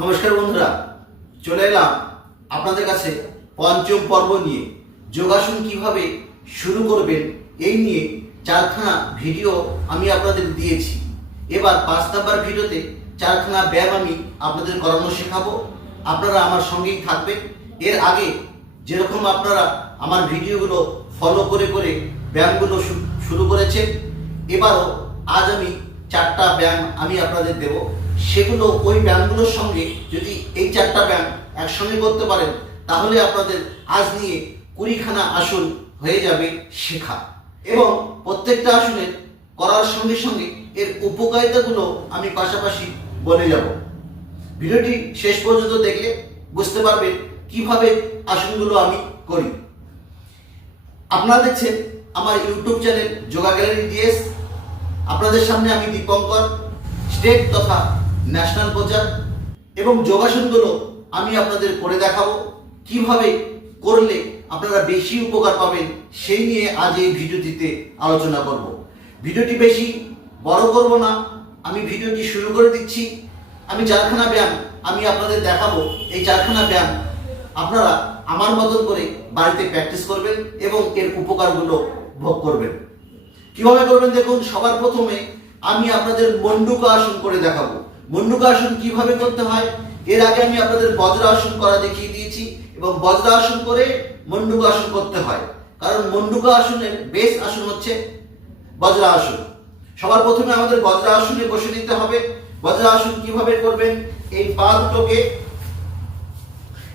নমস্কার বন্ধুরা, চলে এলাম আপনাদের কাছে পঞ্চম পর্ব নিয়ে। যোগাসন কীভাবে শুরু করবেন এই নিয়ে চারখানা ভিডিও আমি আপনাদের দিয়েছি। এবার পাঁচ নাম্বার ভিডিওতে চারখানা ব্যায়াম আমি আপনাদের করানো শেখাবো। আপনারা আমার সঙ্গেই থাকবেন। এর আগে যেরকম আপনারা আমার ভিডিওগুলো ফলো করে করে ব্যায়ামগুলো শুরু করেছেন, এবারও আজ আমি চারটা ব্যায়াম আমি আপনাদের দেব। সেগুলো ওই ব্যায়ামগুলোর সঙ্গে যদি এই চারটা ব্যায়াম একসঙ্গে করতে পারেন, তাহলে আপনাদের আজ নিয়ে কুড়িখানা আসন হয়ে যাবে শেখা। এবং প্রত্যেকটা আসনের করার সঙ্গে সঙ্গে এর উপকারিতাগুলো আমি পাশাপাশি বলে যাব। ভিডিওটি শেষ পর্যন্ত দেখলে বুঝতে পারবেন কীভাবে আসনগুলো আমি করি। আপনারা দেখছেন আমার YouTube channel yoga gallery DS আপনাদের সামনে আমি দীপঙ্কর স্টেট তথা ন্যাশনাল প্রচার এবং যোগাসনগুলো আমি আপনাদের করে দেখাবো। কীভাবে করলে আপনারা বেশি উপকার পাবেন সেই নিয়ে আজ এই ভিডিওটিতে আলোচনা করব। ভিডিওটি বেশি বড় করব না, আমি ভিডিওটি শুরু করে দিচ্ছি। আমি চারখানা ব্যায়াম আমি আপনাদের দেখাবো। এই চারখানা ব্যায়াম আপনারা আমার মতন করে বাড়িতে প্র্যাকটিস করবেন এবং এর উপকারগুলো ভোগ করবেন। কীভাবে করবেন দেখুন, সবার প্রথমে আমি আপনাদের মন্ডুকা আসন করে দেখাবো। মন্ডুকা আসন কীভাবে করতে হয়? এর আগে আমি আপনাদের বজ্রাসন করা দেখিয়ে দিয়েছি এবং বজ্রাসন করে মন্ডুকা আসন করতে হয়। কারণ মন্ডুকা আসনের বেস আসন হচ্ছে বজ্রাসন। সবার প্রথমে আমাদের বজ্রাসনে বসে নিতে হবে। বজ্রাসন কীভাবে করবেন? এই পা দুটোকে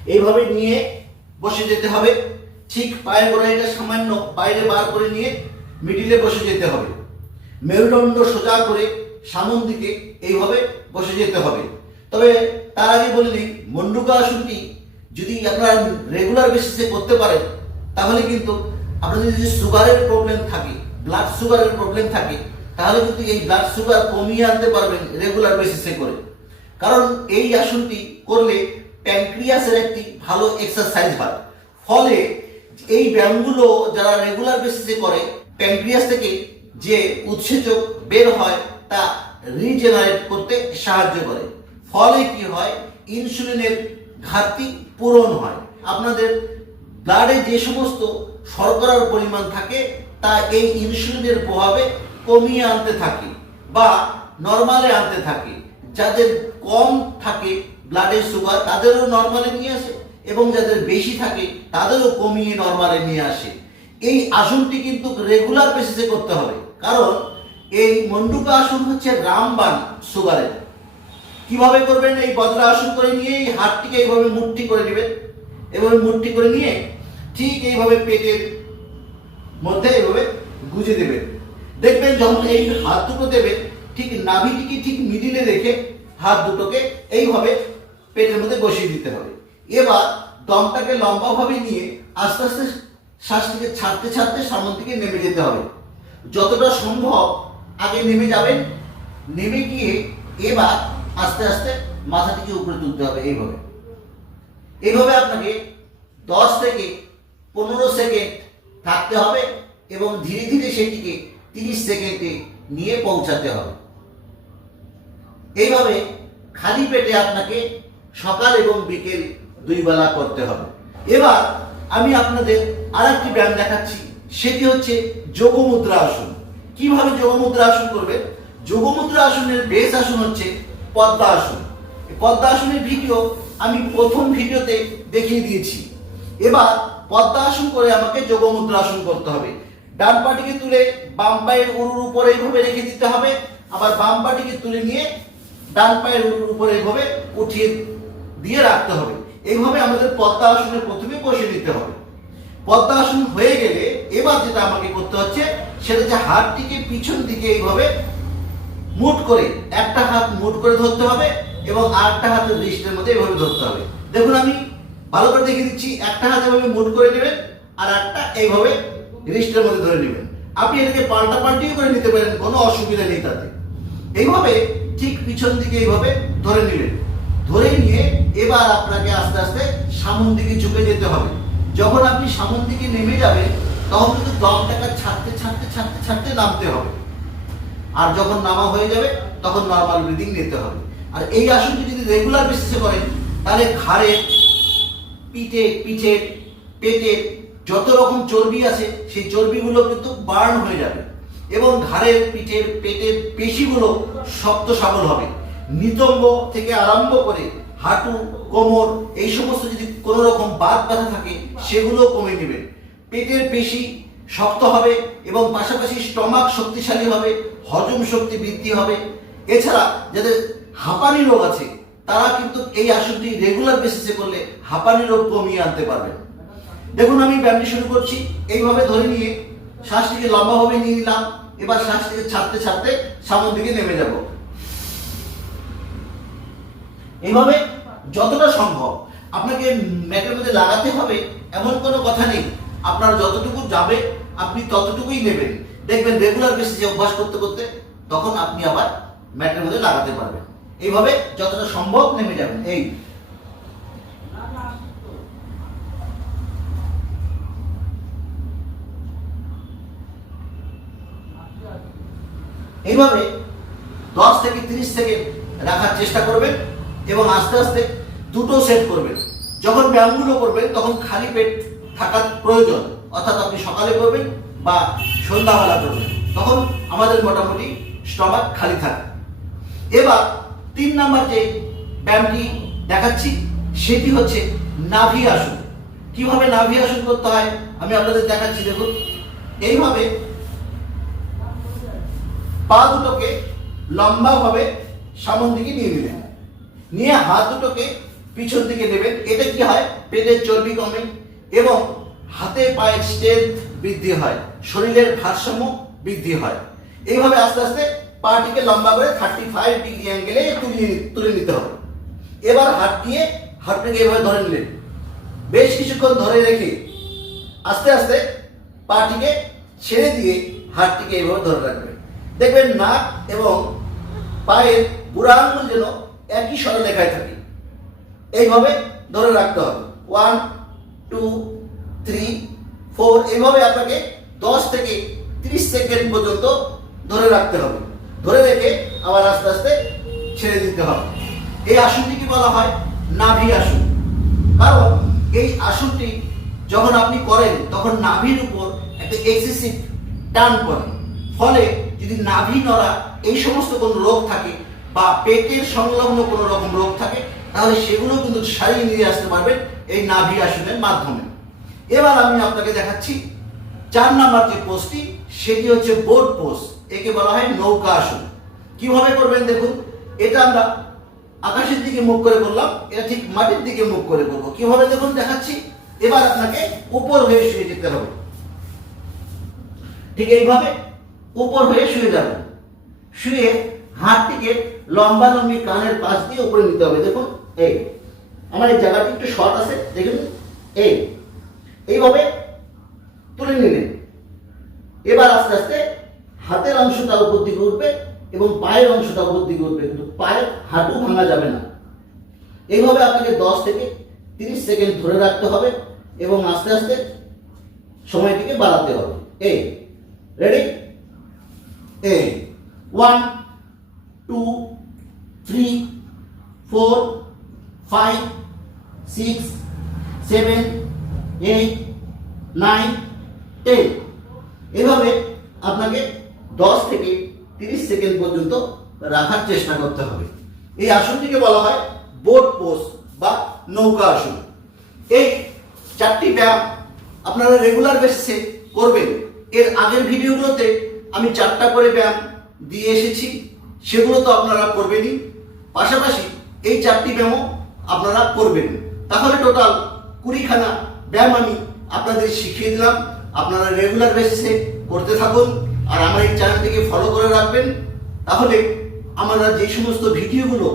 এইভাবে নিয়ে বসে যেতে হবে। ঠিক পায়ের গোড়ালিটা সামান্য বাইরে বার করে নিয়ে মিডিলে বসে যেতে হবে। মেরুদণ্ড সোজা করে সামন দিকে এইভাবে বসে যেতে হবে। তবে তার আগে বলে নিই মন্ডুকা আসনটি যদি আপনারা রেগুলার বেসিসে করতে পারেন, তাহলে কিন্তু আপনাদের যদি সুগারের প্রবলেম থাকে ব্লাড সুগারের প্রবলেম থাকে, তাহলে কিন্তু এই ব্লাড সুগার কমিয়ে আনতে পারবেন রেগুলার বেসিসে করে। কারণ এই আসনটি করলে প্যানক্রিয়াসের একটি ভালো এক্সারসাইজ হয়। ফলে এই ব্যায়ামগুলো যারা রেগুলার বেসিসে করে প্যানক্রিয়াস থেকে যে উৎসেচক বের হয় তা রিজেনারেট করতে সাহায্য করে। ফলে কি হয়? ইনসুলিনের ঘাটতি পূরণ হয়। আপনাদের ব্লাডে যে সমস্ত শর্করার পরিমাণ থাকে, তা এই ইনসুলিনের প্রভাবে কমিয়ে আনতে থাকে বা নর্মালে আনতে থাকে। যাদের কম থাকে ব্লাডের সুগার তাদেরও নর্মালে নিয়ে আসে এবং যাদের বেশি থাকে, তাদেরও কমিয়ে নর্মালে নিয়ে আসে। এই আসনটি কিন্তু রেগুলার বেসিসে করতে হবে। কারণ এই মন্ডুকা আসন হচ্ছে রামবান সুগারের কীভাবে করবেন? এই বজ্র আসন করে নিয়ে এই হাতটিকে এইভাবে মুঠি করে নেবেন। এভাবে মুঠি করে নিয়ে ঠিক এইভাবে পেটের মধ্যে এইভাবে গুজে দেবেন। দেখবেন যখন এই হাত দুটো দেবেন ঠিক নাভিটিকে ঠিক মিডিলে রেখে হাত দুটোকে এইভাবে পেটের মধ্যে বসিয়ে দিতে হবে। এবার দমটাকে লম্বাভাবে নিয়ে আস্তে আস্তে শ্বাসটিকে ছাড়তে ছাড়তে সামন দিকে নেমে যেতে হবে। যতটা সম্ভব আগে নেমে যাবেন নেমে গিয়ে এবার আস্তে আস্তে মাথাটিকে উপরে তুলতে হবে এইভাবে। এইভাবে আপনাকে দশ থেকে পনেরো সেকেন্ড থাকতে হবে এবং ধীরে ধীরে সেটিকে তিরিশ সেকেন্ডে নিয়ে পৌঁছাতে হবে। এইভাবে খালি পেটে আপনাকে সকাল এবং বিকেল দুই বেলা করতে হবে। এবার আমি আপনাদের আর একটি ব্যায়াম দেখাচ্ছি, সেটি হচ্ছে যোগমুদ্রা আসন। কীভাবে যোগমুদ্রা আসন করবেন যোগমুদ্রা আসনের বেস আসন হচ্ছে পদ্মা আসন। পদ্মা আসনের ভিডিও আমি প্রথম ভিডিওতে দেখিয়ে দিয়েছি। এবার পদ্মা আসন করে আমাকে যোগমুদ্রা আসন করতে হবে। ডান পাটিকে তুলে বাম পায়ের উরুর উপরে এইভাবে রেখে দিতে হবে। আবার বাম পাটিকে তুলে নিয়ে ডান পায়ের উরুর উপরে এইভাবে উঠিয়ে দিয়ে রাখতে হবে। এইভাবে আমাদের পদ্মা আসনে প্রথমে বসে নিতে হবে। পদ্মা আসন হয়ে গেলে এবার যেটা আমাকে করতে হচ্ছে সেটা যে হাতটিকে পিছন দিকে এইভাবে মুট করে, একটা হাত মুট করে ধরতে হবে এবং আরেকটা হাতের রিস্টের মধ্যে এভাবে ধরতে হবে। দেখুন আমি ভালো করে দেখিয়ে দিচ্ছি, একটা হাত এভাবে মুট করে নেবেন আর একটা এইভাবে রিস্টের মধ্যে ধরে নেবেন। আপনি এটাকে পাল্টা পাল্টিও করে নিতে পারেন, কোনো অসুবিধা নেই তাতে। এইভাবে ঠিক পিছন দিকে এইভাবে ধরে নেবেন। ধরে নিয়ে এবার আপনাকে আস্তে আস্তে সামন দিকে ঝুঁকে যেতে হবে। যখন আপনি সামন দিকে নেমে যাবেন তখন কিন্তু দমটাকে ছাড়তে ছাড়তে ছাড়তে ছাড়তে নামতে হবে। আর যখন নামা হয়ে যাবে, তখন নর্মাল ব্রিদিং নিতে হবে। আর এই আসনটি যদি রেগুলার বেসিসে করেন, তাহলে ঘাড়ের পিঠে পিঠের পেটের যত রকম চর্বি আছে, সেই চর্বিগুলো কিন্তু বার্ন হয়ে যাবে। এবং ঘাড়ের, পিঠের, পেটের পেশিগুলো শক্ত সবল হবে। নিতম্ব থেকে আরম্ভ করে হাঁটু, কোমর, এই সমস্ত যদি কোনো রকম বাদ ব্যথা থাকে সেগুলো কমে নেবে পেটের পেশি শক্ত হবে এবং পাশাপাশি স্টমাক শক্তিশালী হবে, হজম শক্তি বৃদ্ধি হবে। এছাড়া যাদের হাঁপানি রোগ আছে, তারা কিন্তু এই আসনটি রেগুলার বেসিসে করলে হাঁপানি রোগ কমিয়ে আনতে পারবেন দেখুন, আমি ব্যায়ামটি শুরু করছি। এইভাবে ধরে নিয়ে শ্বাসটিকে লম্বাভাবে নিয়ে নিলাম। এবার শ্বাসটিকে ছাড়তে ছাড়তে সামনের দিকে নেমে যাব। এইভাবে যতটা সম্ভব আপনাকে ম্যাটের মধ্যে লাগাতে হবে, এমন কোনো কথা নেই। আপনার যতটুকু যাবে, আপনি ততটুকুই নেবেন। দেখবেন রেগুলার বেসিসে অভ্যাস করতে করতে তখন আপনি আবার ম্যাটের মধ্যে লাগাতে পারবেন। এইভাবে যতটা সম্ভব নেমে যাবেন। এই। এইভাবে দশ থেকে তিরিশ সেকেন্ড রাখার চেষ্টা করবেন এবং আস্তে আস্তে দুটো সেট করবেন। যখন ব্যায়ামগুলো করবেন, তখন খালি পেট থাকার প্রয়োজন। অর্থাৎ আপনি সকালে করবেন বা সন্ধ্যাবেলা করবেন। তখন আমাদের মোটামুটি স্টমাক খালি থাকে। এবার তিন নাম্বার যে ব্যায়ামটি দেখাচ্ছি, সেটি হচ্ছে নাভি আসন। কীভাবে নাভি আসন করতে হয় আমি আপনাদের দেখাচ্ছি, দেখুন। এইভাবে পা দুটোকে লম্বাভাবে সামন দিকে নিয়ে নেবেন নিয়ে হাত দুটোকে পিছন দিকে নেবেন। এটা কি হয়? পেটের চর্বি কমে এবং হাতে পায়ের স্ট্রেংথ বৃদ্ধি হয়, শরীরের ভারসাম্য বৃদ্ধি হয়। এইভাবে আস্তে আস্তে পাটিকে লম্বা করে থার্টি ফাইভ ডিগ্রি অ্যাঙ্গেলে তুলে তুলে নিতে হবে। এবার হাত দিয়ে হাতটাকে এভাবে ধরে নিলেন। বেশ কিছুক্ষণ ধরে রেখে আস্তে আস্তে পাটিকে ছেড়ে দিয়ে হাতটিকে এভাবে ধরে রাখবেন। দেখবেন নাক এবং পায়ের বুড়া আঙুল যেন একই সরলেখায় থাকে। এইভাবে ধরে রাখতে হবে। ওয়ান টু, থ্রি, ফোর, এইভাবে আপনাকে দশ থেকে তিরিশ সেকেন্ড পর্যন্ত ধরে রাখতে হবে। ধরে রেখে আবার আস্তে আস্তে ছেড়ে দিতে হবে। এই আসনটিকে বলা হয় নাভি আসন। কারণ এই আসনটি যখন আপনি করেন, তখন নাভির উপর একটা এক্সেসিভ টান পড়ে। ফলে যদি নাভি নড়া এই সমস্ত কোনো রোগ থাকে বা পেটের সংলগ্ন কোনো রকম রোগ থাকে, তাহলে সেগুলো কিন্তু সারিয়ে নিয়ে আসতে পারবেন এই নাভি আসনের মাধ্যমে। এবার আমি আপনাকে দেখাচ্ছি চার নাম্বার যে পোস্টটি, সেটি হচ্ছে বোর্ড পোস্ট, একে বলা হয় নৌকা আসন। কীভাবে করবেন দেখুন, এটা আমরা আকাশের দিকে মুখ করে করলাম, এটা ঠিক মাটির দিকে মুখ করে করব। কীভাবে দেখুন দেখাচ্ছি, এবার আপনাকে উপর হয়ে শুয়ে যেতে হবে। ঠিক এইভাবে উপর হয়ে শুয়ে যাবে শুয়ে হাতটিকে লম্বা লম্বি কানের পাশ দিয়ে উপরে নিতে হবে, দেখুন, এই। আমার এই জায়গাটি একটু শর্ট আছে দেখুন এই, এইভাবে তুলে নিলেন। এবার আস্তে আস্তে হাতের অংশটা উপর দিকে উঠবে এবং পায়ের অংশটা উপর দিকে উঠবে, কিন্তু পায়ের হাঁটু ভাঙা যাবে না। এইভাবে আপনাকে দশ থেকে তিরিশ সেকেন্ড ধরে রাখতে হবে এবং আস্তে আস্তে সময়টিকে বাড়াতে হবে। এই রেডি এই one two three four five six seven eight nine ten এভাবে আপনাকে দশ থেকে তিরিশ সেকেন্ড পর্যন্ত রাখার চেষ্টা করতে হবে। এই আসনটিকে বলা হয় বোট পোজ বা নৌকা আসন। এই চারটি ব্যায়াম আপনারা রেগুলার বেসিসে করবেন। এর আগের ভিডিওগুলোতে আমি চারটা করে ব্যায়াম দিয়ে এসেছি। সেগুলো তো আপনারা করবেনই। পাশাপাশি এই চারটি ব্যায়ামও আপনারা করবেন। তাহলে টোটাল কুড়িখানা ব্যায়াম আমি আপনাদের শিখিয়ে দিলাম। আপনারা রেগুলার বেসিসে করতে থাকুন আর আমার এই চ্যানেলটিকে ফলো করে রাখবেন। তাহলে আমরা যে সমস্ত ভিডিওগুলো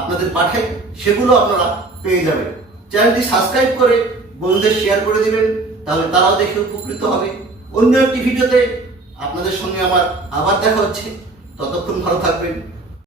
আপনাদের পাঠাই, সেগুলো আপনারা পেয়ে যাবেন। চ্যানেলটি সাবস্ক্রাইব করে বন্ধুদের শেয়ার করে দিবেন, তাহলে তারাও দেখে উপকৃত হবে। অন্য একটি ভিডিওতে আপনাদের সঙ্গে আমার আবার দেখা হচ্ছে। ততক্ষণ ভালো থাকবেন।